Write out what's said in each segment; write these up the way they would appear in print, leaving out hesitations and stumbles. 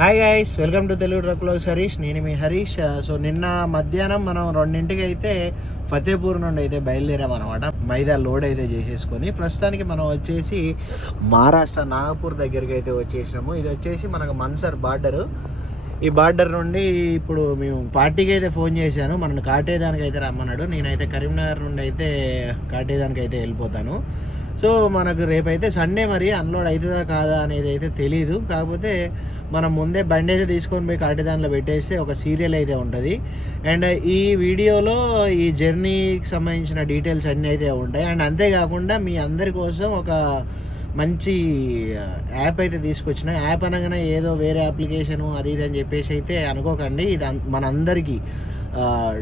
Hi guys, welcome to Telugu truck vlogs Harish. నేను మీ Harish. So నిన్న మధ్యాహ్నం మనం 2ంటికి అయితే ఫతేపూర్ నుండి అయితే బయలుదేరామన్నమాట. మైదా లోడ్ అయితే చేసేసుకొని ప్రస్తుతానికి మనం వచ్చేసి మహారాష్ట్ర నాగపూర్ దగ్గరికి అయితే వచ్చేసినాము. ఇది వచ్చేసి మనకు మన్సర్ బార్డరు. ఈ బార్డర్ నుండి ఇప్పుడు మేము పార్టీకి అయితే ఫోన్ చేశాను, మనల్ని కాటేదానికి అయితే రమ్మన్నాడు. నేనైతే కరీంనగర్ నుండి అయితే కాటేదానికి అయితే వెళ్ళిపోతాను. సో మనకు రేపైతే సండే, మరి అన్లోడ్ అవుతుందా కాదా అనేది అయితే తెలీదు. కాకపోతే మనం ముందే బండి అయితే తీసుకొని పోయి కాటేదానిలో పెట్టేస్తే ఒక సీరియల్ అయితే ఉంటుంది. అండ్ ఈ వీడియోలో ఈ జర్నీకి సంబంధించిన డీటెయిల్స్ అన్నీ అయితే ఉంటాయి. అండ్ అంతేకాకుండా మీ అందరి కోసం ఒక మంచి యాప్ అయితే తీసుకొచ్చిన. యాప్ అనగానే ఏదో వేరే అప్లికేషను అది ఇది అని చెప్పేసి అయితే అనుకోకండి. ఇది మనందరికీ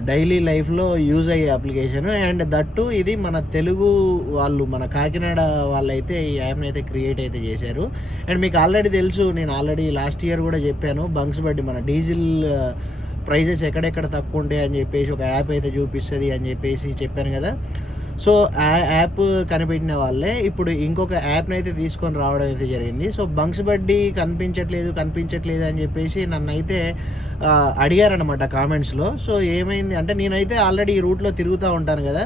డైలీ లైఫ్లో యూజ్ అయ్యే అప్లికేషన్. అండ్ దట్టు ఇది మన తెలుగు వాళ్ళు, మన కాకినాడ వాళ్ళు అయితే ఈ యాప్ని అయితే క్రియేట్ అయితే చేశారు. అండ్ మీకు ఆల్రెడీ తెలుసు, నేను ఆల్రెడీ లాస్ట్ ఇయర్ కూడా చెప్పాను, బంక్స్ బట్టి మన డీజిల్ ప్రైజెస్ ఎక్కడెక్కడ తక్కువ ఉంటాయి అని చెప్పేసి ఒక యాప్ అయితే చూపిస్తుంది అని చెప్పేసి చెప్పాను కదా. సో ఆ యాప్ కనిపెట్టిన వాళ్ళే ఇప్పుడు ఇంకొక యాప్ని అయితే తీసుకొని రావడం అయితే జరిగింది. సో బంక్స్ బడ్డీ కనిపించట్లేదు అని చెప్పేసి నన్ను అయితే అడిగారనమాట కామెంట్స్లో. సో ఏమైంది అంటే, నేనైతే ఆల్రెడీ ఈ రూట్లో తిరుగుతూ ఉంటాను కదా,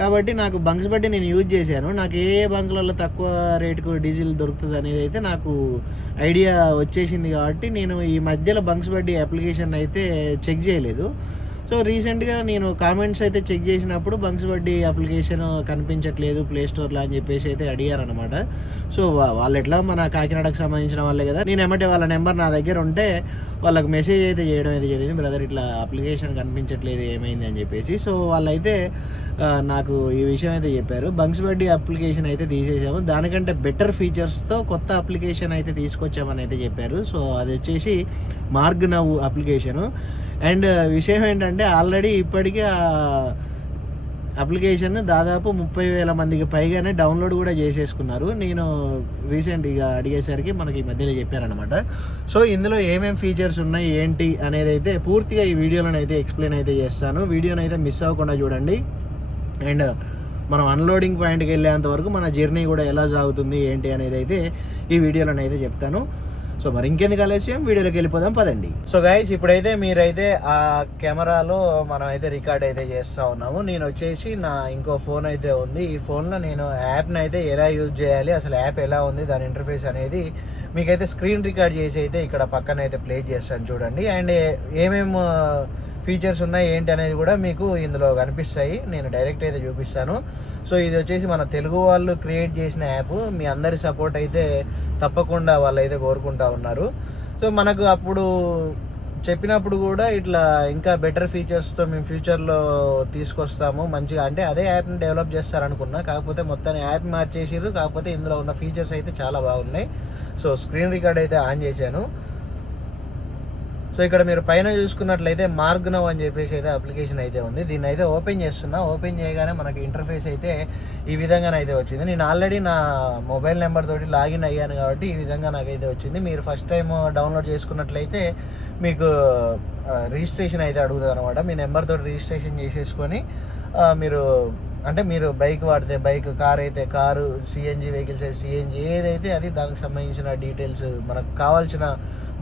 కాబట్టి నాకు బంక్స్ బడ్డీ నేను యూజ్ చేశాను. నాకు ఏ బంకులలో తక్కువ రేటుకు డీజిల్ దొరుకుతుంది అనేది అయితే నాకు ఐడియా వచ్చేసింది. కాబట్టి నేను ఈ మధ్యలో బంక్స్ బడ్డీ అప్లికేషన్ అయితే చెక్ చేయలేదు. సో రీసెంట్గా నేను కామెంట్స్ అయితే చెక్ చేసినప్పుడు బంక్స్ బడ్డీ అప్లికేషన్ కనిపించట్లేదు ప్లే స్టోర్లో అని చెప్పేసి అయితే అడిగారనమాట. సో వాళ్ళు ఎట్లా మన కాకినాడకు సంబంధించిన వాళ్ళే కదా, నేను ఏమంటే వాళ్ళ నెంబర్ నా దగ్గర ఉంటే వాళ్ళకి మెసేజ్ అయితే చేయడం అయితే జరిగింది, బ్రదర్ ఇట్లా అప్లికేషన్ కనిపించట్లేదు ఏమైంది అని చెప్పేసి. సో వాళ్ళైతే నాకు ఈ విషయం అయితే చెప్పారు. బంక్స్ బడ్డీ అప్లికేషన్ అయితే తీసేసాము, దానికంటే బెటర్ ఫీచర్స్తో కొత్త అప్లికేషన్ అయితే తీసుకొచ్చామని అయితే చెప్పారు. సో అది వచ్చేసి మార్గ్ నవ్ అప్లికేషను. అండ్ విషయం ఏంటంటే, ఆల్రెడీ ఇప్పటికీ అప్లికేషన్ దాదాపు 30,000 మందికి పైగానే డౌన్లోడ్ కూడా చేసేసుకున్నారు. నేను రీసెంట్గా అడిగేసరికి మనకి ఈ మధ్యలో చెప్పారనమాట. సో ఇందులో ఏమేమి ఫీచర్స్ ఉన్నాయి ఏంటి అనేది అయితే పూర్తిగా ఈ వీడియోలో అయితే ఎక్స్ప్లెయిన్ అయితే చేస్తాను. వీడియోని అయితే మిస్ అవ్వకుండా చూడండి. అండ్ మనం అన్లోడింగ్ పాయింట్కి వెళ్ళేంత వరకు మన జర్నీ కూడా ఎలా సాగుతుంది ఏంటి అనేది అయితే ఈ వీడియోలో అయితే చెప్తాను. సో మరి ఇంకెందుకు ఆలస్యం, వీడియోలోకి వెళ్ళిపోదాం పదండి. సో గైస్, ఇప్పుడైతే మీరైతే ఆ కెమెరాలో మనం అయితే రికార్డ్ అయితే చేస్తూ ఉన్నాము. నేను వచ్చేసి నా ఇంకో ఫోన్ అయితే ఉంది. ఈ ఫోన్లో నేను యాప్ని అయితే ఎలా యూజ్ చేయాలి, అసలు యాప్ ఎలా ఉంది, దాని ఇంటర్ఫేస్ అనేది మీకైతే స్క్రీన్ రికార్డ్ చేసి అయితే ఇక్కడ పక్కన అయితే ప్లే చేస్తాను చూడండి. అండ్ ఏమేమి ఫీచర్స్ ఉన్నాయి ఏంటి అనేది కూడా మీకు ఇందులో కనిపిస్తాయి. నేను డైరెక్ట్ అయితే చూపిస్తాను. సో ఇది వచ్చేసి మన తెలుగు వాళ్ళు క్రియేట్ చేసిన యాప్. మీ అందరి సపోర్ట్ అయితే తప్పకుండా వాళ్ళు అయితే కోరుకుంటా ఉన్నారు. సో మనకు అప్పుడు చెప్పినప్పుడు కూడా ఇట్లా ఇంకా బెటర్ ఫీచర్స్తో మేము ఫ్యూచర్లో తీసుకొస్తాము మంచిగా, అంటే అదే యాప్ని డెవలప్ చేస్తారనుకున్నా. కాకపోతే మొత్తాన్ని యాప్ మార్చేసారు. కాకపోతే ఇందులో ఉన్న ఫీచర్స్ అయితే చాలా బాగున్నాయి. సో స్క్రీన్ రికార్డ్ అయితే ఆన్ చేశాను. సో ఇక్కడ మీరు పైన చూసుకున్నట్లయితే మార్గ్ నవ్ అని చెప్పేసి అయితే అప్లికేషన్ అయితే ఉంది. దీన్ని అయితే ఓపెన్ చేస్తున్నా. ఓపెన్ చేయగానే మనకి ఇంటర్ఫేస్ అయితే ఈ విధంగానైతే వచ్చింది. నేను ఆల్రెడీ నా మొబైల్ నెంబర్ తోటి లాగిన్ అయ్యాను కాబట్టి ఈ విధంగా నాకైతే వచ్చింది. మీరు ఫస్ట్ టైం డౌన్లోడ్ చేసుకున్నట్లయితే మీకు రిజిస్ట్రేషన్ అయితే అడుగుతుంది అనమాట. మీ నెంబర్ తోటి రిజిస్ట్రేషన్ చేసేసుకొని మీరు బైక్ వాడితే బైక్, కార్ అయితే కారు, సిఎన్జి వెహికల్స్ అయితే సిఎన్జి, ఏదైతే అది దానికి సంబంధించిన డీటెయిల్స్ మనకు కావాల్సిన.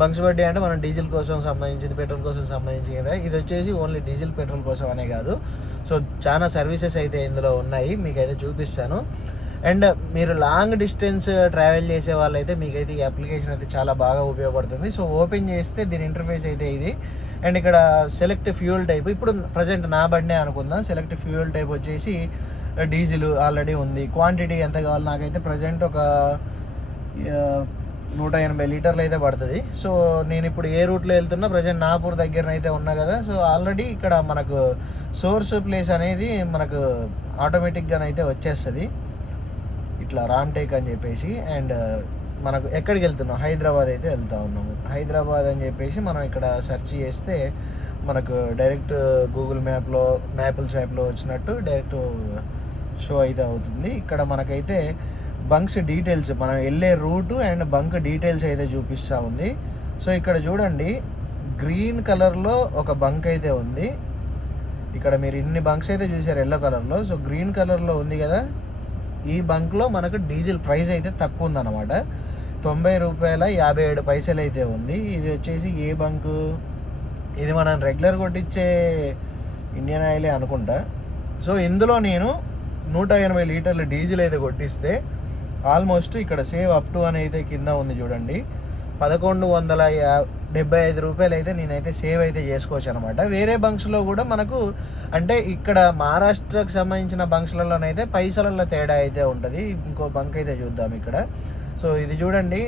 బంక్స్ బడ్డీ అంటే మనం డీజిల్ కోసం సంబంధించింది, పెట్రోల్ కోసం సంబంధించింది కదా. ఇది వచ్చేసి ఓన్లీ డీజిల్ పెట్రోల్ కోసం అనే కాదు. సో చాలా సర్వీసెస్ అయితే ఇందులో ఉన్నాయి, మీకైతే చూపిస్తాను. అండ్ మీరు లాంగ్ డిస్టెన్స్ ట్రావెల్ చేసే వాళ్ళైతే మీకైతే ఈ అప్లికేషన్ అయితే చాలా బాగా ఉపయోగపడుతుంది. సో ఓపెన్ చేస్తే దీని ఇంటర్ఫేస్ అయితే ఇది. అండ్ ఇక్కడ సెలెక్ట్ ఫ్యూయల్ టైప్, ఇప్పుడు ప్రజెంట్ నా బండే అనుకుందాం. సెలెక్ట్ ఫ్యూయల్ టైప్ వచ్చేసి డీజిల్ ఆల్రెడీ ఉంది. క్వాంటిటీ ఎంత కావాలి, నాకైతే ప్రజెంట్ ఒక 180 లీటర్లు అయితే పడుతుంది. సో నేను ఇప్పుడు ఏ రూట్లో వెళ్తున్నా, ప్రజెంట్ నాగపూర్ దగ్గరనైతే ఉన్నా కదా. సో ఆల్రెడీ ఇక్కడ మనకు సోర్స్ ప్లేస్ అనేది మనకు ఆటోమేటిక్గానైతే వచ్చేస్తుంది, ఇట్లా రామ్టేక్ అని చెప్పేసి. అండ్ మనకు ఎక్కడికి వెళ్తున్నాం, హైదరాబాద్ అయితే వెళ్తూ ఉన్నాము. హైదరాబాద్ అని చెప్పేసి మనం ఇక్కడ సెర్చ్ చేస్తే మనకు డైరెక్ట్ గూగుల్ మ్యాప్స్ యాప్లో వచ్చినట్టు డైరెక్ట్ షో అయితే అవుతుంది. ఇక్కడ మనకైతే బంక్స్ డీటెయిల్స్, మనం వెళ్ళే రూటు అండ్ బంక్ డీటెయిల్స్ అయితే చూపిస్తూ ఉంది. సో ఇక్కడ చూడండి, గ్రీన్ కలర్లో ఒక బంక్ అయితే ఉంది. ఇక్కడ మీరు ఇన్ని బంక్స్ అయితే చూసారు ఎల్లో కలర్లో. సో గ్రీన్ కలర్లో ఉంది కదా, ఈ బంక్లో మనకు డీజిల్ ప్రైస్ అయితే తక్కువ ఉందన్నమాట. 90 రూపాయల 57 అయితే ఉంది. ఇది వచ్చేసి ఏ బంకు, ఇది మనం రెగ్యులర్ కొట్టించే ఇండియన్ ఆయిలే అనుకుంటా. సో ఇందులో నేను 180 లీటర్ల డీజిల్ అయితే కొట్టిస్తే ఆల్మోస్ట్ ఇక్కడ సేవ్ అప్ టు అని అయితే కింద ఉంది చూడండి, 1175 రూపాయలు అయితే నేనైతే సేవ్ అయితే చేసుకోవచ్చు అనమాట. వేరే బంక్స్లో కూడా మనకు అంటే ఇక్కడ మహారాష్ట్రకు సంబంధించిన బంక్స్లలోనైతే పైసలలో తేడా అయితే ఉంటుంది. ఇంకో బంక్ అయితే చూద్దాం ఇక్కడ. సో ఇది చూడండి,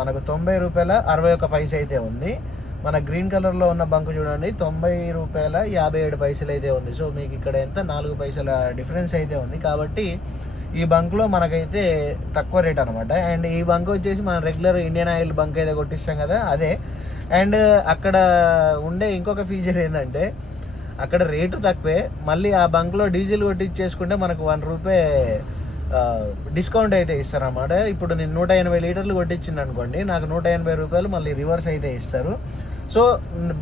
మనకు 90 రూపాయల 61 పైస అయితే ఉంది. మన గ్రీన్ కలర్లో ఉన్న బంక్ చూడండి 90 రూపాయల 57 అయితే ఉంది. సో మీకు ఇక్కడ ఎంత 4 పైసల డిఫరెన్స్ అయితే ఉంది. కాబట్టి ఈ బంక్లో మనకైతే తక్కువ రేట్ అనమాట. అండ్ ఈ బంక్ వచ్చేసి మనం రెగ్యులర్ ఇండియన్ ఆయిల్ బంక్ అయితే కొట్టిస్తాం కదా అదే. అండ్ అక్కడ ఉండే ఇంకొక ఫీచర్ ఏంటంటే అక్కడ రేటు తక్కువే, మళ్ళీ ఆ బంక్లో డీజిల్ కొట్టించేసుకుంటే మనకు 1 రూపాయి డిస్కౌంట్ అయితే ఇస్తారన్నమాట. ఇప్పుడు నేను 180 లీటర్లు కొట్టించింది అనుకోండి, నాకు 180 రూపాయలు మళ్ళీ రివర్స్ అయితే ఇస్తారు. సో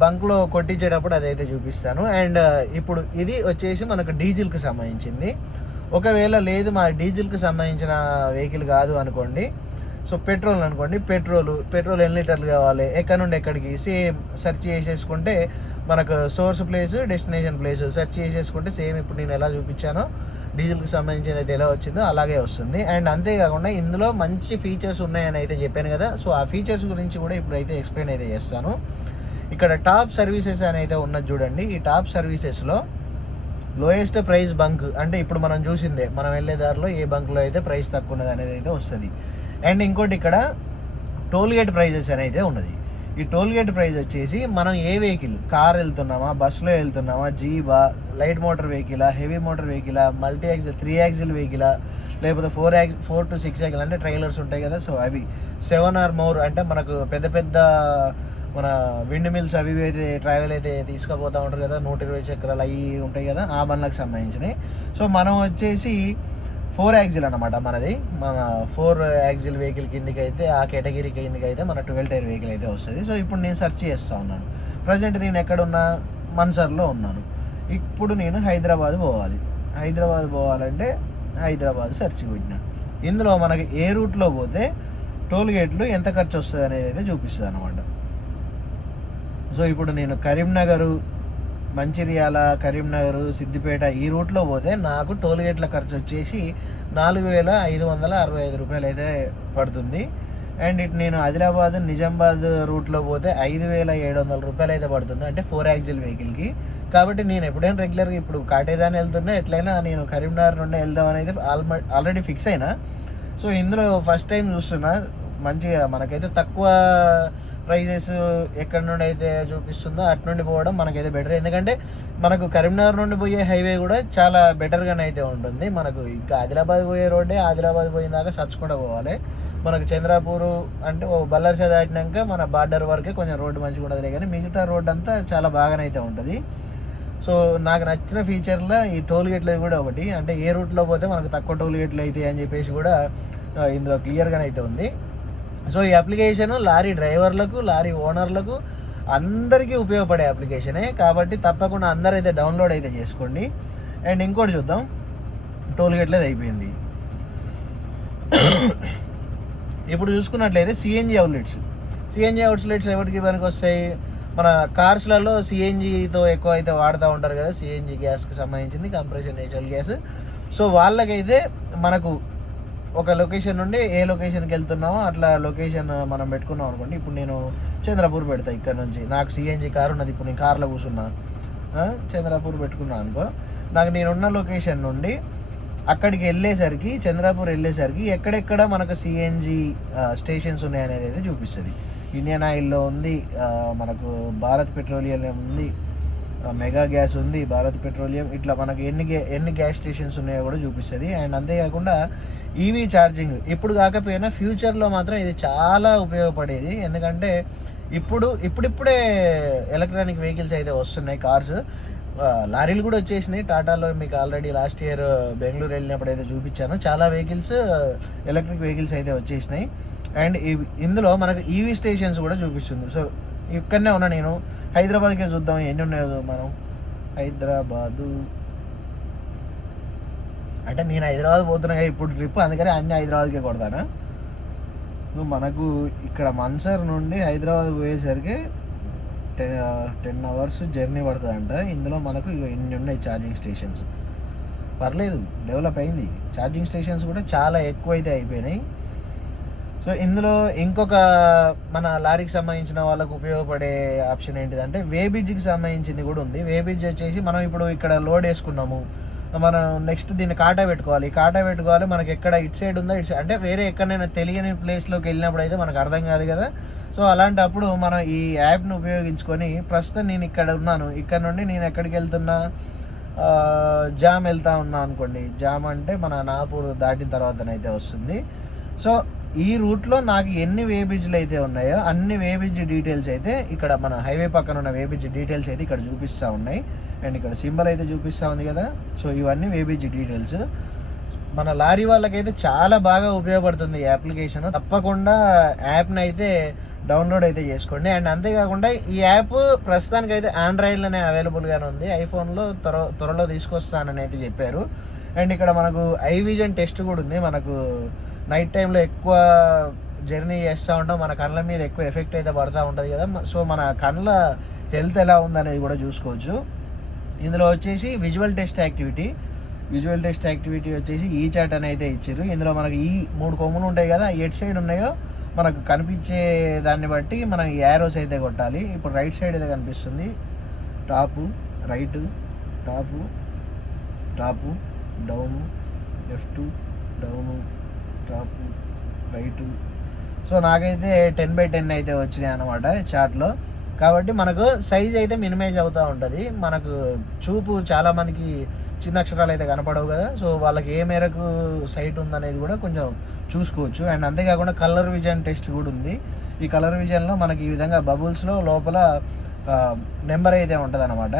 బంక్లో కొట్టించేటప్పుడు అదైతే చూపిస్తాను. అండ్ ఇప్పుడు ఇది వచ్చేసి మనకు డీజిల్కి సంబంధించింది. ఒకవేళ లేదు మా డీజిల్కి సంబంధించిన వెహికల్ కాదు అనుకోండి, సో పెట్రోల్ అనుకోండి, పెట్రోల్ ఎన్ని లీటర్లు కావాలి, ఎక్కడి నుండి ఎక్కడికి సేమ్ సెర్చ్ చేసేసుకుంటే మనకు source place, destination place search చేసేసుకుంటే సేమ్ ఇప్పుడు నేను ఎలా చూపించానో డీజిల్కి సంబంధించింది అయితే ఎలా వచ్చిందో అలాగే వస్తుంది. అండ్ అంతేకాకుండా ఇందులో మంచి ఫీచర్స్ ఉన్నాయని అయితే చెప్పాను కదా, సో ఆ ఫీచర్స్ గురించి కూడా ఇప్పుడైతే ఎక్స్ప్లెయిన్ అయితే చేస్తాను. ఇక్కడ టాప్ సర్వీసెస్ అని అయితే ఉన్నది చూడండి. ఈ టాప్ సర్వీసెస్లో లోయెస్ట్ ప్రైస్ బంక్ అంటే ఇప్పుడు మనం చూసిందే, మనం వెళ్ళే దారిలో ఏ బంక్లో అయితే ప్రైస్ తక్కువ ఉన్నది అనేది అయితే వస్తుంది. అండ్ ఇంకోటి ఇక్కడ టోల్గేట్ ప్రైజెస్ అని అయితే ఉన్నది. ఈ టోల్గేట్ ప్రైస్ వచ్చేసి మనం ఏ వెహికల్, కార్ వెళ్తున్నామా, బస్సులో వెళ్తున్నామా, జీబా, లైట్ మోటార్ వెహికలా, హెవీ మోటార్ వెహికలా, మల్టీ యాక్సిల్ 3 యాక్సిల్ వెహికలా, లేకపోతే 4 to 6 యాక్సిల్ అంటే ట్రైలర్స్ ఉంటాయి కదా, సో అవి 7 or more అంటే మనకు పెద్ద పెద్ద మన విండ్ మిల్స్ అవి అయితే ట్రావెల్ అయితే తీసుకుపోతూ ఉంటారు కదా, 120 చక్రాలు అవి ఉంటాయి కదా, ఆ బండ్లకు సంబంధించినవి. సో మనం వచ్చేసి 4 యాక్సిల్ అనమాట మనది. మన 4 యాక్సిల్ వెహికల్ కిందకి అయితే ఆ కేటగిరీ కిందకి అయితే మన 12 టైర్ వెహికల్ అయితే వస్తుంది. సో ఇప్పుడు నేను సెర్చ్ చేస్తూ ఉన్నాను. ప్రజెంట్ నేను ఎక్కడున్నా, మన్సర్లో ఉన్నాను. ఇప్పుడు నేను హైదరాబాద్ పోవాలంటే హైదరాబాద్ సెర్చ్ పెట్టిన. ఇందులో మనకి ఏ రూట్లో పోతే టోల్ గేట్లు ఎంత ఖర్చు వస్తుంది అనేది అయితే చూపిస్తుంది అనమాట. సో ఇప్పుడు నేను కరీంనగర్, మంచిర్యాల, కరీంనగర్, సిద్దిపేట ఈ రూట్లో పోతే నాకు టోల్ గేట్ల ఖర్చు వచ్చేసి 4565 రూపాయలు అయితే పడుతుంది. అండ్ ఇటు నేను ఆదిలాబాద్, నిజామాబాద్ రూట్లో పోతే 5700 రూపాయలు అయితే పడుతుంది, అంటే 4 యాక్సిల్ వెహికల్కి. కాబట్టి నేను ఎప్పుడైనా రెగ్యులర్గా ఇప్పుడు కాటేదాన్ని వెళ్తున్నా, ఎట్లయినా నేను కరీంనగర్ నుండి వెళ్దామని అయితే ఆల్రెడీ ఫిక్స్ అయినా. సో ఇందులో ఫస్ట్ టైం చూస్తున్నా, మంచిగా మనకైతే తక్కువ ప్రైజెస్ ఎక్కడి నుండి అయితే చూపిస్తుందో అటు నుండి పోవడం మనకైతే బెటర్. ఎందుకంటే మనకు కరీంనగర్ నుండి పోయే హైవే కూడా చాలా బెటర్గానే అయితే ఉంటుంది. మనకు ఇంకా ఆదిలాబాద్ పోయే రోడ్డే, ఆదిలాబాద్ పోయినాక సచ్చుకుంటూ పోవాలి. మనకు చంద్రాపూర్ అంటే బల్లార్స దాటినాక మన బార్డర్ వరకే కొంచెం రోడ్డు మంచిగా ఉండదులే, కానీ మిగతా రోడ్డు అంతా చాలా బాగానైతే ఉంటుంది. సో నాకు నచ్చిన ఫీచర్లో ఈ టోల్ గేట్లు కూడా ఒకటి, అంటే ఏ రూట్లో పోతే మనకు తక్కువ టోల్ గేట్లు అయితే అని చెప్పేసి కూడా ఇందులో క్లియర్గానే అయితే ఉంది. సో ఈ అప్లికేషన్ లారీ డ్రైవర్లకు, లారీ ఓనర్లకు అందరికీ ఉపయోగపడే అప్లికేషనే. కాబట్టి తప్పకుండా అందరూ అయితే డౌన్లోడ్ అయితే చేసుకోండి. అండ్ ఇంకోటి చూద్దాం, టోల్ గేట్లేదు అయిపోయింది. ఇప్పుడు చూసుకున్నట్లయితే సిఎన్జి అవుట్లెట్స్ ఎవరికి పనికి వస్తాయి? మన కార్స్లలో సిఎన్జితో ఎక్కువ అయితే వాడుతూ ఉంటారు కదా, సిఎన్జి గ్యాస్కి సంబంధించింది, కంప్రెషన్ నేచురల్ గ్యాస్. సో వాళ్ళకైతే మనకు ఒక లొకేషన్ నుండి ఏ లొకేషన్కి వెళ్తున్నామో అట్లా లొకేషన్ మనం పెట్టుకున్నాం అనుకోండి. ఇప్పుడు నేను చంద్రపూర్ పెడతా, ఇక్కడ నుంచి నాకు సిఎన్జి కార్ ఉన్నది, ఇప్పుడు నేను కార్లో కూర్చున్నా, చంద్రపూర్ పెట్టుకున్నాను అనుకో, నాకు నేనున్న లొకేషన్ నుండి అక్కడికి వెళ్ళేసరికి, చంద్రపూర్ వెళ్ళేసరికి ఎక్కడెక్కడ మనకు సిఎన్జి స్టేషన్స్ ఉన్నాయనేది అయితే చూపిస్తుంది. ఇండియన్ ఆయిల్లో ఉంది, మనకు భారత్ పెట్రోలియం ఉంది, మెగా గ్యాస్ ఉంది, భారత్ పెట్రోలియం, ఇట్లా మనకి ఎన్ని గ్యాస్ స్టేషన్స్ ఉన్నాయో కూడా చూపిస్తుంది. అండ్ అంతేకాకుండా ఈవీ ఛార్జింగ్ ఇప్పుడు కాకపోయినా ఫ్యూచర్లో మాత్రం ఇది చాలా ఉపయోగపడేది. ఎందుకంటే ఇప్పుడిప్పుడే ఎలక్ట్రానిక్ వెహికల్స్ అయితే వస్తున్నాయి, కార్స్, లారీలు కూడా వచ్చేసినాయి. టాటాలో మీకు ఆల్రెడీ లాస్ట్ ఇయర్ బెంగళూరు వెళ్ళినప్పుడు అయితే చూపించాను, చాలా వెహికల్స్ ఎలక్ట్రిక్ వెహికల్స్ అయితే వచ్చేసినాయి. అండ్ ఇందులో మనకు ఈవీ స్టేషన్స్ కూడా చూపిస్తుంది. సో ఇక్కడనే ఉన్నా నేను, హైదరాబాద్కే చూద్దాం ఎన్ని ఉన్నాయో. మనం హైదరాబాదు అంటే నేను హైదరాబాద్ పోతున్నా ఇప్పుడు ట్రిప్, అందుకని అన్ని హైదరాబాద్కే కొడతాను. మనకు ఇక్కడ మన్సర్ నుండి హైదరాబాద్ పోయేసరికి 10 అవర్స్ జర్నీ పడుతుందంట. ఇందులో మనకు ఇన్ని ఉన్నాయి ఛార్జింగ్ స్టేషన్స్. పర్లేదు, డెవలప్ అయింది. ఛార్జింగ్ స్టేషన్స్ కూడా చాలా ఎక్కువైతే అయిపోయినాయి. సో ఇందులో ఇంకొక మన లారీకి సంబంధించిన వాళ్ళకు ఉపయోగపడే ఆప్షన్ ఏంటిదంటే వేబిడ్జ్కి సంబంధించింది కూడా ఉంది. వేబిడ్జ్ వచ్చేసి మనం ఇప్పుడు ఇక్కడ లోడ్ వేసుకున్నాము, మనం నెక్స్ట్ దీన్ని కాటా పెట్టుకోవాలి. మనకి ఎక్కడ ఇటు సైడ్ ఉందా, ఇటు సైడ్ అంటే వేరే ఎక్కడైనా తెలియని ప్లేస్లోకి వెళ్ళినప్పుడు అయితే మనకు అర్థం కాదు కదా. సో అలాంటప్పుడు మనం ఈ యాప్ను ఉపయోగించుకొని, ప్రస్తుతం నేను ఇక్కడ ఉన్నాను, ఇక్కడ నుండి నేను ఎక్కడికి వెళ్తున్నా, జామ్ వెళ్తా ఉన్నా అనుకోండి. జామ్ అంటే మన నాగపూర్ దాటిన తర్వాతనైతే వస్తుంది. సో ఈ రూట్లో నాకు ఎన్ని వేబిడ్జ్లు అయితే ఉన్నాయో అన్ని వేబిడ్జ్ డీటెయిల్స్ అయితే ఇక్కడ మన హైవే పక్కన ఉన్న వేబిడ్జ్ డీటెయిల్స్ అయితే ఇక్కడ చూపిస్తూ ఉన్నాయి. అండ్ ఇక్కడ సింబల్ అయితే చూపిస్తూ ఉంది కదా. సో ఇవన్నీ వేబిడ్జ్ డీటెయిల్స్. మన లారీ వాళ్ళకైతే చాలా బాగా ఉపయోగపడుతుంది ఈ అప్లికేషన్. తప్పకుండా యాప్ని అయితే డౌన్లోడ్ అయితే చేసుకోండి. అండ్ అంతేకాకుండా ఈ యాప్ ప్రస్తుతానికైతే ఆండ్రాయిడ్లోనే అవైలబుల్గానే ఉంది. ఐఫోన్లో త్వరలో తీసుకొస్తానని అయితే చెప్పారు. అండ్ ఇక్కడ మనకు ఐ విజన్ టెస్ట్ కూడా ఉంది. మనకు నైట్ టైంలో ఎక్కువ జర్నీ చేస్తూ ఉంటాం, మన కళ్ళ మీద ఎక్కువ ఎఫెక్ట్ అయితే పడుతూ ఉంటుంది కదా. సో మన కళ్ళ హెల్త్ ఎలా ఉందనేది కూడా చూసుకోవచ్చు. ఇందులో వచ్చేసి విజువల్ టెస్ట్ యాక్టివిటీ వచ్చేసి ఈ చాట్ అని అయితే ఇచ్చారు. ఇందులో మనకి ఈ 3 కొమ్ములు ఉంటాయి కదా, ఎటు సైడ్ ఉన్నాయో మనకు కనిపించే దాన్ని బట్టి మనం యారోస్ అయితే కొట్టాలి. ఇప్పుడు రైట్ సైడ్ అయితే కనిపిస్తుంది, top right, top down, left down, top right. So నాకైతే 10/10 అయితే వచ్చినాయి అన్నమాట చార్ట్లో. కాబట్టి మనకు సైజ్ అయితే మినిమైజ్ అవుతూ ఉంటుంది. మనకు చూపు చాలామందికి చిన్న అక్షరాలు అయితే కనపడవు కదా. సో వాళ్ళకి ఏ మేరకు సైట్ ఉందనేది కూడా కొంచెం చూసుకోవచ్చు. అండ్ అంతేకాకుండా కలర్ విజన్ టెస్ట్ కూడా ఉంది. ఈ కలర్ విజన్లో మనకి ఈ విధంగా బబుల్స్లో లోపల నెంబర్ అయితే ఉంటుంది అనమాట.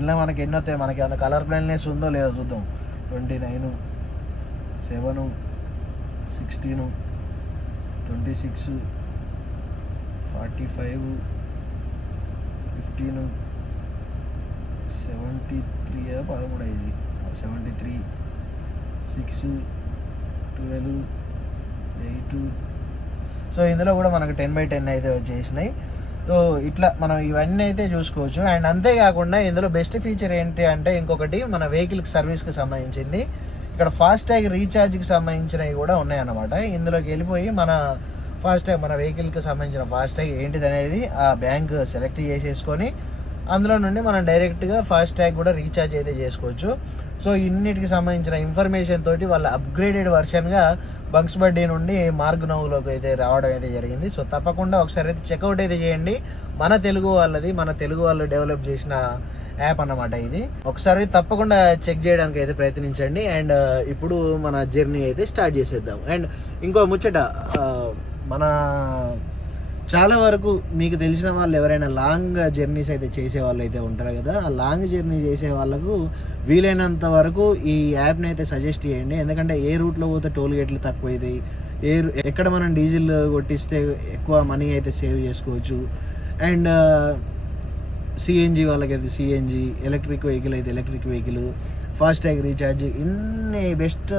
ఇలా మనకి ఎన్ని వస్తాయి, మనకి ఏమైనా కలర్ బ్లైండ్నెస్ ఉందో లేదో చూద్దాం. 29, 7, 16, 26, 45, 15, 73, 13, 73, 6, 12, 8. సో ఇందులో కూడా మనకు 10/10 అయితే వచ్చేసినాయి. సో ఇట్లా మనం ఇవన్నీ అయితే చూసుకోవచ్చు. అండ్ అంతేకాకుండా ఇందులో బెస్ట్ ఫీచర్ ఏంటి అంటే ఇంకొకటి మన వెహికల్కి సర్వీస్కి సంబంధించింది. ఇక్కడ ఫాస్టాగ్ రీఛార్జ్కి సంబంధించినవి కూడా ఉన్నాయన్నమాట. ఇందులోకి వెళ్ళిపోయి మన ఫాస్టాగ్, మన వెహికల్కి సంబంధించిన ఫాస్టాగ్ ఏంటిది అనేది ఆ బ్యాంక్ సెలెక్ట్ చేసేసుకొని అందులో నుండి మనం డైరెక్ట్గా ఫాస్టాగ్ కూడా రీఛార్జ్ అయితే చేసుకోవచ్చు. సో ఇన్నిటికి సంబంధించిన ఇన్ఫర్మేషన్ తోటి వాళ్ళ అప్గ్రేడెడ్ వర్షన్గా బంక్స్ బడ్డీ నుండి మార్గ్ నౌలోకి అయితే రావడం అయితే జరిగింది. సో తప్పకుండా ఒకసారి అయితే చెక్అవుట్ అయితే చేయండి. మన తెలుగు వాళ్ళు డెవలప్ చేసిన యాప్ అన్నమాట ఇది. ఒకసారి తప్పకుండా చెక్ చేయడానికి అయితే ప్రయత్నించండి. అండ్ ఇప్పుడు మన జర్నీ అయితే స్టార్ట్ చేసేద్దాం. అండ్ ఇంకో ముచ్చట, మన చాలా వరకు మీకు తెలిసిన వాళ్ళు ఎవరైనా లాంగ్ జర్నీస్ అయితే చేసే వాళ్ళు అయితే ఉంటారు కదా. ఆ లాంగ్ జర్నీ చేసే వాళ్ళకు వీలైనంత వరకు ఈ యాప్ని అయితే సజెస్ట్ చేయండి. ఎందుకంటే ఏ రూట్లో పోతే టోల్ గేట్లు తక్కువ అవుతాయి, ఎక్కడ మనం డీజిల్ కొట్టిస్తే ఎక్కువ మనీ అయితే సేవ్ చేసుకోవచ్చు. అండ్ సిఎన్జి వాళ్ళకైతే సిఎన్జి, ఎలక్ట్రిక్ వెహికల్ అయితే ఎలక్ట్రిక్ వెహికల్, ఫాస్టాగ్ రీఛార్జ్, ఇన్ని బెస్ట్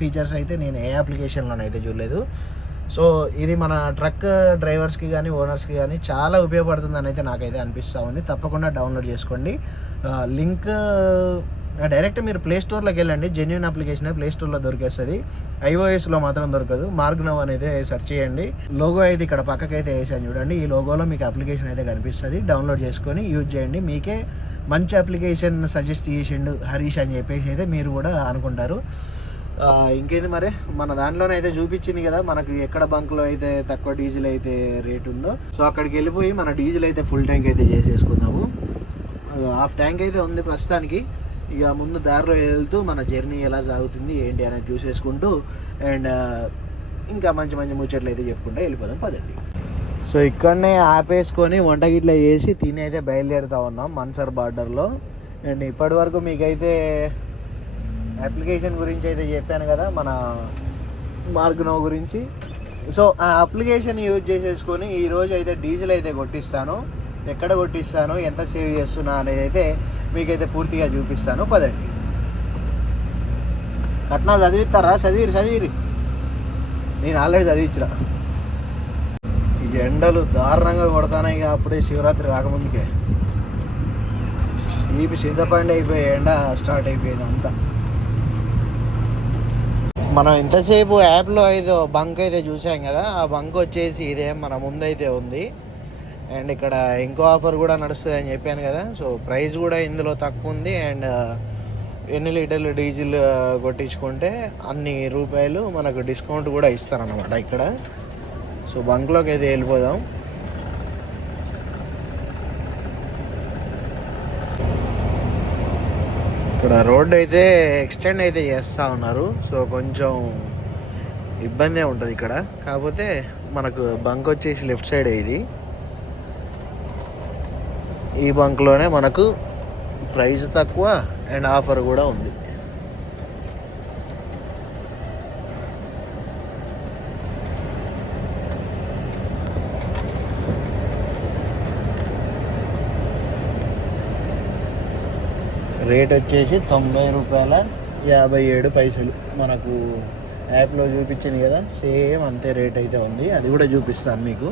ఫీచర్స్ అయితే నేను ఏ అప్లికేషన్లోనైతే చూడలేదు. సో ఇది మన ట్రక్ డ్రైవర్స్కి కానీ ఓనర్స్కి కానీ చాలా ఉపయోగపడుతుందని అయితే నాకైతే అనిపిస్తూ ఉంది. తప్పకుండా డౌన్లోడ్ చేసుకోండి. లింక్ డైరెక్ట్ మీరు ప్లే స్టోర్లోకి వెళ్ళండి. జెన్యూన్ అప్లికేషన్ ప్లే స్టోర్లో దొరికేస్తుంది, iOSలో మాత్రం దొరకదు. మార్గ్ నౌ అనేది సెర్చ్ చేయండి. లోగో అయితే ఇక్కడ పక్కకైతే వేసాను చూడండి. ఈ లోగోలో మీకు అప్లికేషన్ అయితే కనిపిస్తుంది. డౌన్లోడ్ చేసుకొని యూజ్ చేయండి. మీకే మంచి అప్లికేషన్ సజెస్ట్ చేసిండు హరీష్ అని చెప్పేసి అయితే మీరు కూడా అనుకుంటారు. ఇంకేంది మరి, మన దాంట్లోనే అయితే చూపించింది కదా మనకు ఎక్కడ బంక్లో అయితే తక్కువ డీజిల్ అయితే రేట్ ఉందో. సో అక్కడికి వెళ్ళిపోయి మన డీజిల్ అయితే ఫుల్ ట్యాంక్ అయితే చేసేసుకుందాము. హాఫ్ ట్యాంక్ అయితే ఉంది ప్రస్తుతానికి. ఇక ముందు దారిలో వెళ్తూ మన జర్నీ ఎలా సాగుతుంది ఏంటి అనేది చూసేసుకుంటూ అండ్ ఇంకా మంచి మంచి ముచ్చట్లు అయితే చెప్పుకుంటూ వెళ్ళిపోదాం పదండి. సో ఇక్కడనే ఆపేసుకొని వంట గిట్ల చేసి తిని అయితే బయలుదేరుతూ ఉన్నాం మన్సర్ బార్డర్లో. అండ్ ఇప్పటి వరకు మీకైతే అప్లికేషన్ గురించి అయితే చెప్పాను కదా, మన మార్గ్ నౌ గురించి. సో ఆ అప్లికేషన్ యూజ్ చేసేసుకొని ఈరోజు అయితే డీజిల్ అయితే కొట్టిస్తాను. ఎక్కడ కొట్టిస్తాను, ఎంత సేవ్ చేస్తున్నా అనేది అయితే మీకైతే పూర్తిగా చూపిస్తాను పదండి. కట్నాలు చదివిస్తారా? చదివిరి నేను ఆల్రెడీ చదివించిన. ఎండలు దారుణంగా కొడతానాయి ఇక అప్పుడే శివరాత్రి రాకముందుకే ఈపి చింతపండు అయిపోయి ఎండ స్టార్ట్ అయిపోయింది అంతా. మనం ఇంతసేపు యాప్లో అయితే బంక్ అయితే చూసాం కదా, ఆ బంక్ వచ్చేసి ఇదే మన ముందైతే ఉంది. అండ్ ఇక్కడ ఇంకో ఆఫర్ కూడా నడుస్తుంది అని చెప్పాను కదా, సో ప్రైస్ కూడా ఇందులో తక్కువ ఉంది. అండ్ ఎన్ని లీటర్లు డీజిల్ కొట్టించుకుంటే అన్ని రూపాయలు మనకు డిస్కౌంట్ కూడా ఇస్తారన్నమాట ఇక్కడ. సో బంక్లోకి అయితే వెళ్ళిపోదాం. ఇక్కడ రోడ్డు అయితే ఎక్స్టెండ్ అయితే చేస్తూ ఉన్నారు, సో కొంచెం ఇబ్బందే ఉంటుంది ఇక్కడ. కాకపోతే మనకు బంక్ వచ్చేసి లెఫ్ట్ సైడ్ ఇది. ఈ బంక్లోనే మనకు ప్రైస్ తక్కువ అండ్ ఆఫర్ కూడా ఉంది. రేట్ వచ్చేసి ₹90.57 మనకు యాప్లో చూపించింది కదా, సేమ్ అంతే రేట్ అయితే ఉంది. అది కూడా చూపిస్తాను మీకు.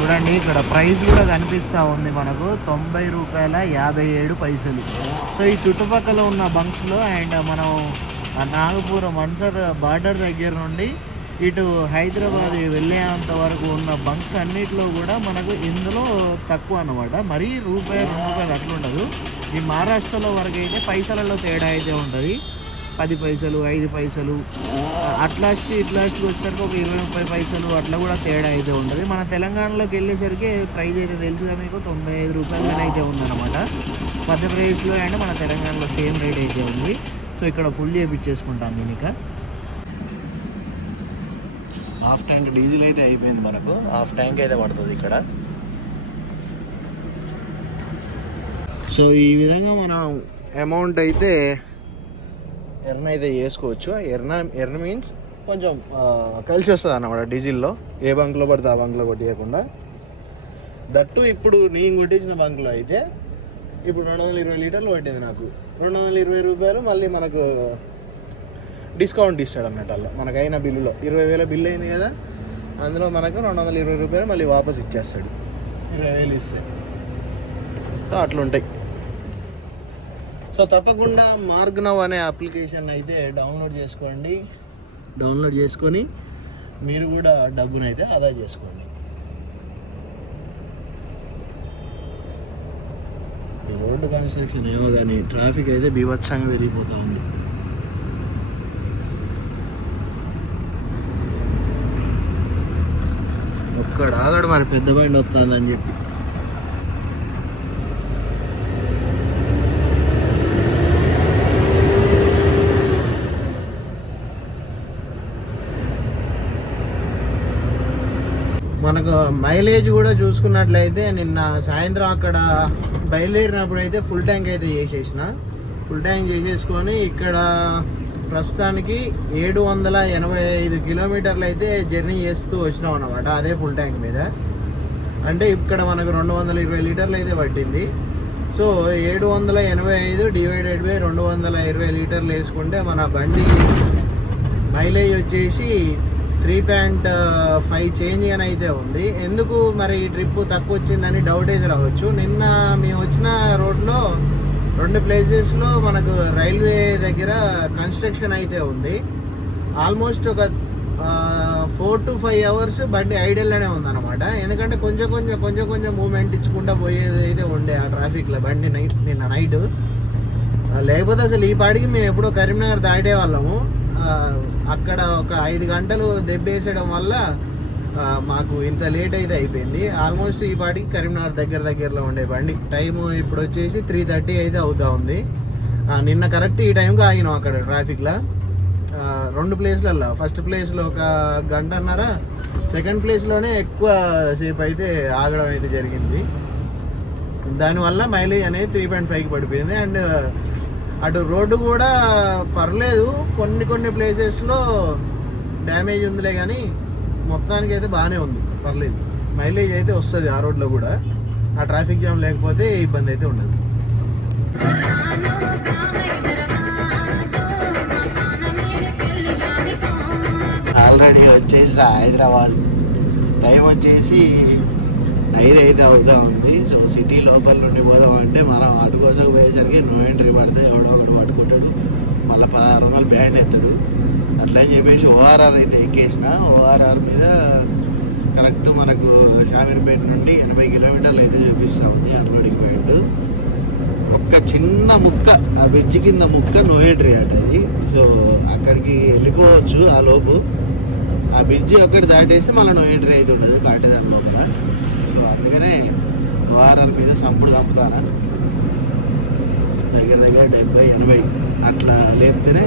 చూడండి ఇక్కడ ప్రైస్ కూడా కనిపిస్తూ ఉంది మనకు ₹90.57. సో ఈ చుట్టుపక్కల ఉన్న బంక్స్లో అండ్ మనం నాగపూర్ మన్సర్ బార్డర్ దగ్గర నుండి ఇటు హైదరాబాద్ వెళ్ళేంత వరకు ఉన్న బంక్స్ అన్నిటిలో కూడా మనకు ఇందులో తక్కువ అన్నమాట. మరీ ₹2 అట్లా ఉండదు. ఈ మహారాష్ట్రలో వరకు అయితే పైసలలో తేడా అయితే ఉంటుంది. 10 పైసలు 5 పైసలు అట్లాస్ట్కి ఇట్లాస్ట్కి వచ్చేసరికి ఒక 20-30 పైసలు అట్లా కూడా తేడా అయితే ఉంటుంది. మన తెలంగాణలోకి వెళ్ళేసరికి ప్రైస్ అయితే తెలుసుగా మీకు ₹95 అయితే ఉందన్నమాట. మధ్యప్రదేశ్లో అండ్ మన తెలంగాణలో సేమ్ రేట్ అయితే ఉంది. సో ఇక్కడ ఫుల్ చేయించేసుకుంటాను నేను. ఇక హాఫ్ ట్యాంక్ డీజిల్ అయితే అయిపోయింది, మనకు హాఫ్ ట్యాంక్ అయితే పడుతుంది ఇక్కడ. సో ఈ విధంగా మనం అమౌంట్ అయితే ఎర్న్ అయితే చేసుకోవచ్చు. ఎర్న్ మీన్స్ కొంచెం కలిసి వస్తుంది అన్నమాట డీజిల్లో. ఏ బంక్లో పడితే ఆ బంక్లో కొట్టేయకుండా. దట్టు ఇప్పుడు నేను కొట్టించిన బంక్లో అయితే ఇప్పుడు 220 లీటర్లు పట్టింది నాకు. ₹220 మళ్ళీ మనకు డిస్కౌంట్ ఇస్తాడు అన్నట్టు. అలా మనకైన బిల్లులో 20,000 బిల్లు అయింది కదా, అందులో మనకు ₹220 మళ్ళీ వాపస్ ఇచ్చేస్తాడు 20,000 ఇస్తే. సో అట్లుంటాయి. సో తప్పకుండా మార్గ్ నౌ అనే అప్లికేషన్ అయితే డౌన్లోడ్ చేసుకోండి. డౌన్లోడ్ చేసుకొని మీరు కూడా డబ్బునైతే ఆదా చేసుకోండి. ఈ రోడ్డు కన్స్ట్రక్షన్ ఏమో కానీ ట్రాఫిక్ అయితే బీభత్సంగా పెరిగిపోతూ ఉంది. ఒక్కడ ఆగడు మరి పెద్ద బండి వస్తుందని చెప్పి. మనకు మైలేజ్ కూడా చూసుకున్నట్లయితే నిన్న సాయంత్రం అక్కడ బయలుదేరినప్పుడు అయితే ఫుల్ ట్యాంక్ అయితే చేసేసిన. ఫుల్ ట్యాంక్ చేసేసుకొని ఇక్కడ ప్రస్తుతానికి 785 కిలోమీటర్లు అయితే జర్నీ చేస్తూ వచ్చినాం అన్నమాట అదే ఫుల్ ట్యాంక్ మీద. అంటే ఇక్కడ మనకు 220 లీటర్లు అయితే పట్టింది. సో 785 డివైడెడ్ బై 220 లీటర్లు వేసుకుంటే మన బండి మైలేజ్ వచ్చేసి 3.5 చేంజ్ అని అయితే ఉంది. ఎందుకు మరి ఈ ట్రిప్ తక్కువ వచ్చిందని డౌట్ అయితే రావచ్చు. నిన్న మేము వచ్చిన రోడ్లో 2 ప్లేసెస్లో మనకు రైల్వే దగ్గర కన్స్ట్రక్షన్ అయితే ఉంది. ఆల్మోస్ట్ ఒక 4 to 5 అవర్స్ బండి ఐడల్లోనే ఉందన్నమాట. ఎందుకంటే కొంచెం మూమెంట్ ఇచ్చుకుంటా పోయేది అయితే ఉండే ఆ ట్రాఫిక్లో బండి నిన్న నైట్. లేకపోతే అసలు ఈ పాటికి మేము ఎప్పుడో కరీంనగర్ దాటే వాళ్ళము. అక్కడ ఒక 5 గంటలు దెబ్బేసడం వల్ల మాకు ఇంత లేట్ అయితే అయిపోయింది. ఆల్మోస్ట్ ఈ పాటికి కరీంనగర్ దగ్గరలో ఉండే బండి. టైము ఇప్పుడు వచ్చేసి 3:30 అయితే అవుతూ ఉంది. నిన్న కరెక్ట్ ఈ టైంకి ఆగినాం అక్కడ ట్రాఫిక్లో 2 ప్లేస్లలో. ఫస్ట్ ప్లేస్లో ఒక 1.5 గంట, సెకండ్ ప్లేస్లోనే ఎక్కువ సేపు అయితే ఆగడం అయితే జరిగింది. దానివల్ల మైలేజ్ అనేది 3.5కి పడిపోయింది. అండ్ అటు రోడ్డు కూడా పర్లేదు, కొన్ని ప్లేసెస్లో డ్యామేజ్ ఉందిలే, కానీ మొత్తానికి అయితే బాగానే ఉంది, పర్లేదు. మైలేజ్ అయితే వస్తుంది ఆ రోడ్లో కూడా. ఆ ట్రాఫిక్ జామ్ లేకపోతే ఇబ్బంది అయితే ఉండదు. ఆల్రెడీ వచ్చేసి హైదరాబాద్, టైం వచ్చేసి 5 అయితే అవుతా ఉంది. సో సిటీ లోపల నుండి పోదామంటే మనం అటు కోసం పోయేసరికి నో ఎంట్రీ పడితే ఎవడో ఒకటి పట్టుకుంటాడు, మళ్ళీ 1600 బ్యాండ్ ఎత్తాడు. అట్లా అని చెప్పేసి ఓఆర్ఆర్ అయితే ఎక్కేసిన. ఓఆర్ఆర్ మీద కరెక్ట్ మనకు షామీర్పేట నుండి 80 కిలోమీటర్లు అయితే చూపిస్తూ ఉంది అన్లోడింగ్ పాయింట్. ఒక్క చిన్న ముక్క, ఆ బ్రిడ్జ్ కింద ముక్క నో ఎంట్రీ అట అది. సో అక్కడికి వెళ్ళిపోవచ్చు ఆ లోపు. ఆ బ్రిడ్జి ఒకటి దాటేసి మళ్ళీ నో ఎంట్రీ అయితే ఉండదు కాటేదాని లోపల. సో అందుకనే ఓఆర్ఆర్ మీద సంపుడు చంపుతానా, దగ్గర 70-80 అట్లా లేపితేనే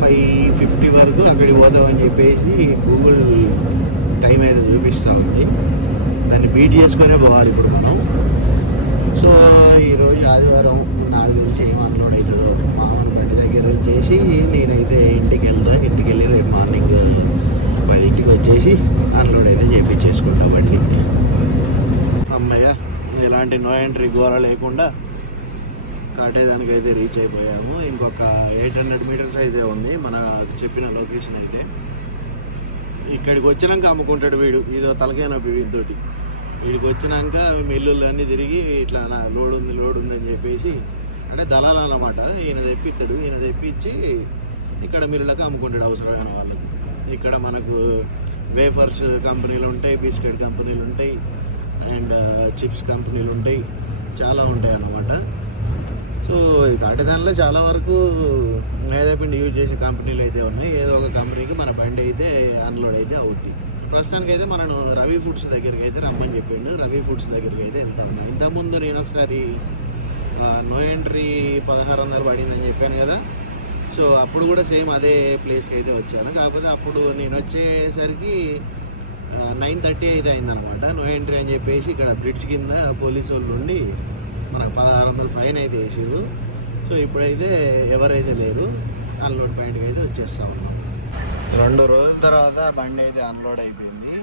550 వరకు అక్కడికి పోతామని చెప్పేసి గూగుల్ టైం అయితే చూపిస్తూ ఉంది. దాన్ని బీట్ చేసుకునే పోవాలి ఇప్పుడు మనం. సో ఈరోజు ఆదివారం, నాకు తెలిసి ఏం అన్లోడ్ అవుతుందో మామూలు గడ్డి దగ్గర వచ్చేసి నేనైతే ఇంటికి వెళ్ళి రేపు మార్నింగ్ 10ంటికి వచ్చేసి అన్లోడ్ అయితే చేయించేసుకుంటా బండి. అమ్మయ్య, ఎలాంటి నో ఎంట్రీ గోర లేకుండా కాటేదానికి అయితే రీచ్ అయిపోయాము. ఇంకొక 800 మీటర్స్ అయితే ఉంది మన చెప్పిన లొకేషన్ అయితే. ఇక్కడికి వచ్చినాక అమ్ముకుంటాడు వీడు, ఇదో తలకాయ నొప్పి వీటితోటి. వీడికి వచ్చినాక మిల్లులన్నీ తిరిగి ఇట్లా లోడ్ ఉంది అని చెప్పేసి, అంటే దళాలు అన్నమాట. ఈయన తెప్పించి ఇక్కడ మిల్లులకు అమ్ముకుంటాడు అవసరమైన వాళ్ళకి. ఇక్కడ మనకు వేఫర్స్ కంపెనీలు ఉంటాయి, బిస్కెట్ కంపెనీలు ఉంటాయి, అండ్ చిప్స్ కంపెనీలు ఉంటాయి, చాలా ఉంటాయి అన్నమాట. సో ఈ కాటేదానిలో చాలా వరకు మైదాపిండి యూజ్ చేసే కంపెనీలు అయితే ఉన్నాయి. ఏదో ఒక కంపెనీకి మన బండి అయితే అన్లోడ్ అయితే అవుద్ది. ప్రస్తుతానికి అయితే మనం రవి ఫుడ్స్ దగ్గరికి అయితే రమ్మని చెప్పిండు. రవి ఫుడ్స్ దగ్గరికి అయితే వెళ్తాము. ఇంతకుముందు నేను ఒకసారి నో ఎంట్రీ 1600 పడిందని చెప్పాను కదా. సో అప్పుడు కూడా సేమ్ అదే ప్లేస్కి అయితే వచ్చాను. కాకపోతే అప్పుడు నేను వచ్చేసరికి 9:30 అయితే అయిందనమాట. నో ఎంట్రీ అని చెప్పేసి ఇక్కడ బ్రిడ్జ్ కింద పోలీసు వాళ్ళు ఉండి మనకు 1600 ఫైన్ అయితే వేసారు. సో ఇప్పుడైతే ఎవరైతే లేరు, అన్లోడ్ పాయింట్కి అయితే వచ్చేస్తాం ఉన్నాం. 2 రోజుల తర్వాత బండి అయితే అన్లోడ్ అయిపోయింది.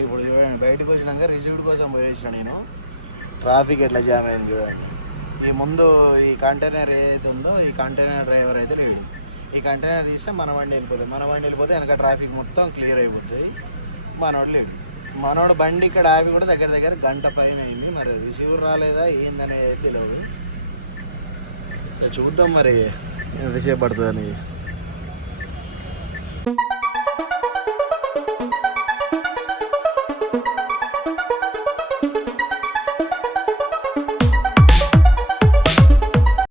ఇప్పుడు చూడండి, బయటకు వచ్చినాక రిసీవ్డ్ కోసం పోయేసిన నేను. ట్రాఫిక్ ఎట్లా జామ్ అయింది చూడండి. ఈ ముందు ఈ కంటైనర్ ఏదైతే ఉందో ఈ కంటైనర్ డ్రైవర్ అయితే లేడు. ఈ కంటైనర్ తీస్తే మన బండి వెళ్ళిపోతే వెనక ట్రాఫిక్ మొత్తం క్లియర్ అయిపోతుంది. మనోడు లేడు. మనోడు బండి ఇక్కడ ఆపి కూడా దగ్గర గంట పైన అయింది. మరి రిసీవర్ రాలేదా ఏందనేది తెలియదు. సో చూద్దాం మరి ఎంతసేపు పడుతుంది అనేది.